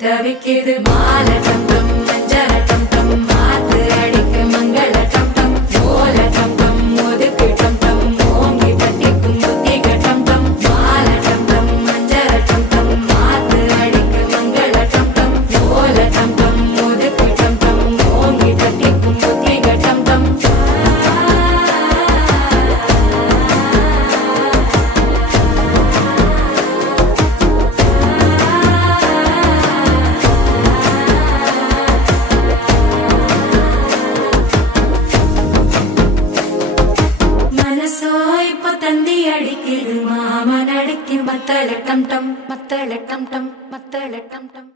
தவிக்குது மால டம் டம் மஞ்சள டம் டம் மாத்து அடிக்கு மங்கள டம் டம் ஓல டம் டம் ஒதுக்கு டம் டம் ஓங்கி தட்டிக்கும் புத்திக டம் டம் மால டம் டம் மஞ்சள டம் டம் மாத்து அடிக்கு மங்கள டம் டம் ஓல டம் டம் ஒதுக்கு டம் டம் ஓங்கி தட்டிக்கும் புத்திக டம் டம் மனசோ இப்ப தந்தி அடிக்குது மாமன் அடிக்கு மத்தள டம் டம் மத்தள டம் டம் மத்தள டம் டம்